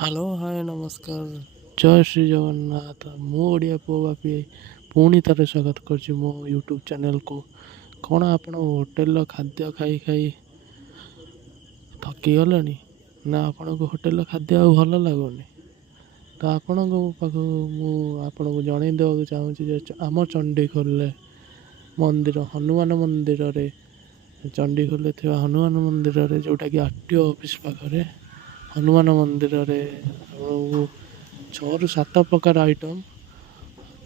Hello hi ନମସ୍କାର ଜୟ ଶ୍ରୀ ଜଗନ୍ନାଥ। ମୁଁ ଓଡ଼ିଆ ପୁଅ ବାପି ପୁଣି ଥରେ ସ୍ୱାଗତ କରୁଛି ମୋ ୟୁଟ୍ୟୁବ୍ ଚ୍ୟାନେଲ୍କୁ। କ'ଣ ଆପଣ ହୋଟେଲ୍ର ଖାଦ୍ୟ ଖାଇ ଖାଇ ଥକିଗଲେଣି ନା ଆପଣଙ୍କୁ ହୋଟେଲ୍ର ଖାଦ୍ୟ ଆଉ ଭଲ ଲାଗୁନି? ତ ଆପଣଙ୍କ ପାଖକୁ ମୁଁ ଆପଣଙ୍କୁ ଜଣାଇ ଦେବାକୁ ଚାହୁଁଛି ଯେ ଆମ ଚଣ୍ଡିଖୋଲରେ ମନ୍ଦିର ହନୁମାନ ମନ୍ଦିରରେ ଚଣ୍ଡିଖୋଲରେ ଥିବା ହନୁମାନ ମନ୍ଦିରରେ ଯେଉଁଟାକି RTO ଅଫିସ୍ ପାଖରେ ହନୁମାନ ମନ୍ଦିରରେ ଆପଣଙ୍କୁ 6ରୁ 7 ପ୍ରକାର ଆଇଟମ୍,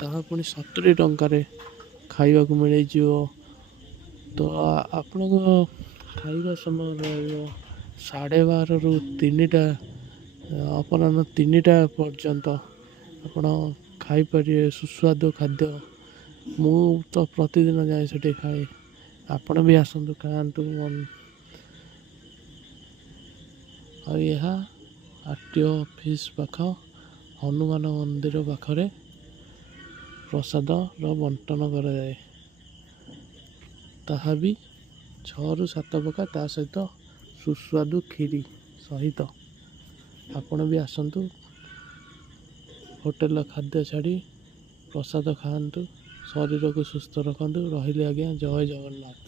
ତାହା ପୁଣି 70 ଟଙ୍କାରେ ଖାଇବାକୁ ମିଳିଯିବ। ତ ଆପଣଙ୍କ ଖାଇବା ସମୟ ରହିବ 12:30ରୁ 3ଟା, ଅପରାହ୍ନ 3ଟା ପର୍ଯ୍ୟନ୍ତ ଆପଣ ଖାଇପାରିବେ ସୁସ୍ୱାଦୁ ଖାଦ୍ୟ। ମୁଁ ତ ପ୍ରତିଦିନ ଯାଏ ସେଠି ଖାଏ, ଆପଣ ବି ଆସନ୍ତୁ ଖାଆନ୍ତୁ। ଆଉ ଏହା RTO ଅଫିସ୍ ପାଖ ହନୁମାନ ମନ୍ଦିର ପାଖରେ ପ୍ରସାଦର ବଣ୍ଟନ କରାଯାଏ, ତାହା ବି 6ରୁ 7 ପ୍ରକାର, ତା ସହିତ ସୁସ୍ୱାଦୁ କ୍ଷୀରି ସହିତ। ଆପଣ ବି ଆସନ୍ତୁ, ହୋଟେଲ୍ର ଖାଦ୍ୟ ଛାଡ଼ି ପ୍ରସାଦ ଖାଆନ୍ତୁ, ଶରୀରକୁ ସୁସ୍ଥ ରଖନ୍ତୁ। ରହିଲି ଆଜ୍ଞା, ଜୟ ଜଗନ୍ନାଥ।